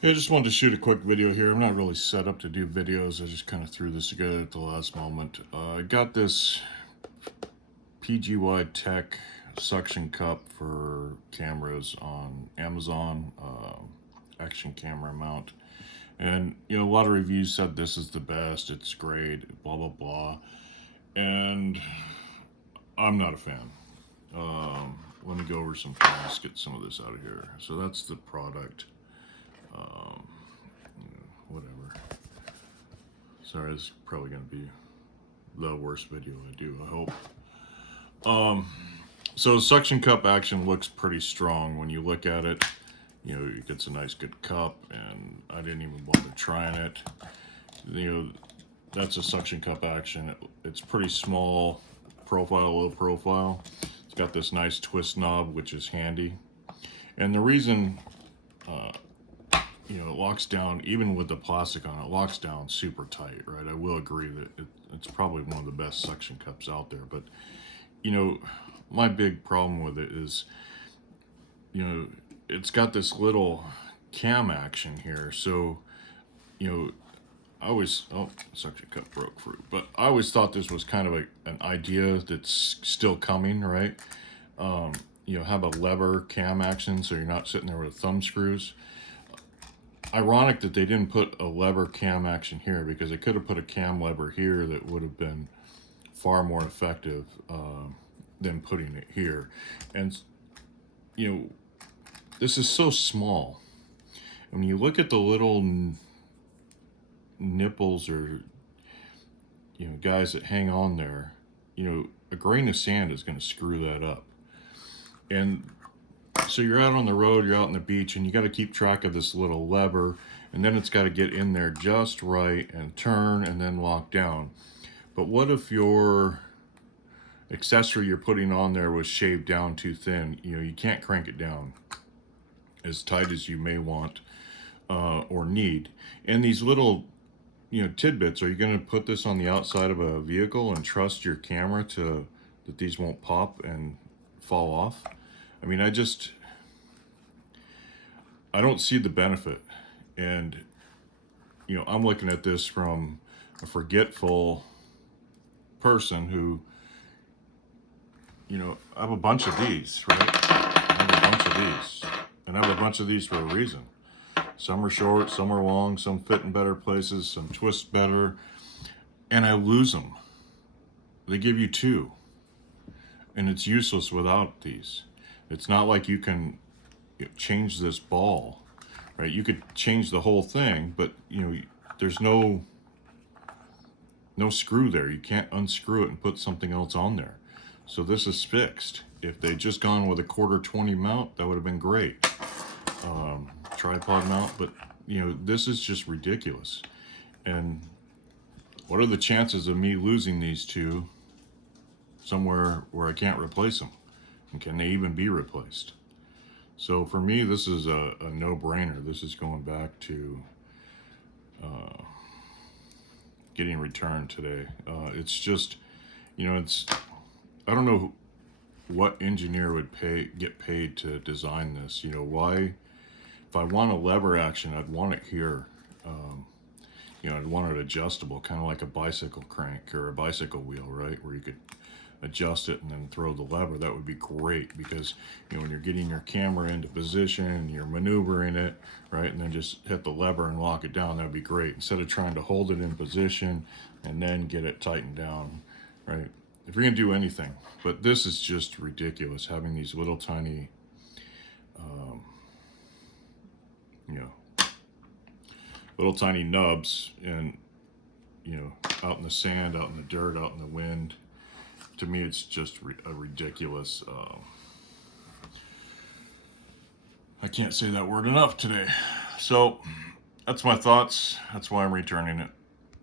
Hey, I just wanted to shoot a quick video here. I'm not really set up to do videos. I just kind of threw this together at the last moment. I got this PGY Tech suction cup for cameras on Amazon, action camera mount. And, a lot of reviews said this is the best, it's great, blah, blah, blah. And I'm not a fan. Let me go over some things, get some of this out of here. So that's the product. Whatever. Sorry, this is probably going to be the worst video I do, I hope. So suction cup action looks pretty strong when you look at it. It gets a nice good cup, and I didn't even bother trying it. That's a suction cup action. It's pretty small profile, low profile. It's got this nice twist knob, which is handy. And the reason, it locks down, even with the plastic on it, locks down super tight, right? I will agree that it's probably one of the best suction cups out there. But, my big problem with it is, it's got this little cam action here. So, I always, suction cup broke fruit. But I always thought this was kind of an idea that's still coming, right? Have a lever cam action so you're not sitting there with thumb screws. Ironic that they didn't put a lever cam action here, because they could have put a cam lever here that would have been far more effective than putting it here. And this is so small. When you look at the little nipples or guys that hang on there, a grain of sand is going to screw that up. And so you're out on the road, you're out on the beach, and you got to keep track of this little lever, and then it's got to get in there just right and turn and then lock down. But what if your accessory you're putting on there was shaved down too thin? You can't crank it down as tight as you may want or need. And these little tidbits, are you going to put this on the outside of a vehicle and trust your camera that these won't pop and fall off? I mean, I don't see the benefit. And, I'm looking at this from a forgetful person who, I have a bunch of these, right? I have a bunch of these. And I have a bunch of these for a reason. Some are short, some are long, some fit in better places, some twist better. And I lose them. They give you two. And it's useless without these. It's not like you can change this ball, right? You could change the whole thing, but there's no screw there. You can't unscrew it and put something else on there. So this is fixed. If they'd just gone with a 1/4 20 mount, that would have been great. Tripod mount, but this is just ridiculous. And what are the chances of me losing these two somewhere where I can't replace them? And can they even be replaced? So for me, this is a no-brainer. This is going back to getting returned today. It's just, I don't know what engineer would get paid to design this. Why? If I want a lever action, I'd want it here. I'd want it adjustable, kind of like a bicycle crank or a bicycle wheel, right? Where you could adjust it and then throw the lever. That would be great, because when you're getting your camera into position, you're maneuvering it, right, and then just hit the lever and lock it down. That would be great, instead of trying to hold it in position and then get it tightened down, right? If you're gonna do anything. But this is just ridiculous, having these little tiny little tiny nubs, and out in the sand, out in the dirt, out in the wind. To me, it's just a ridiculous, I can't say that word enough today. So that's my thoughts. That's why I'm returning it.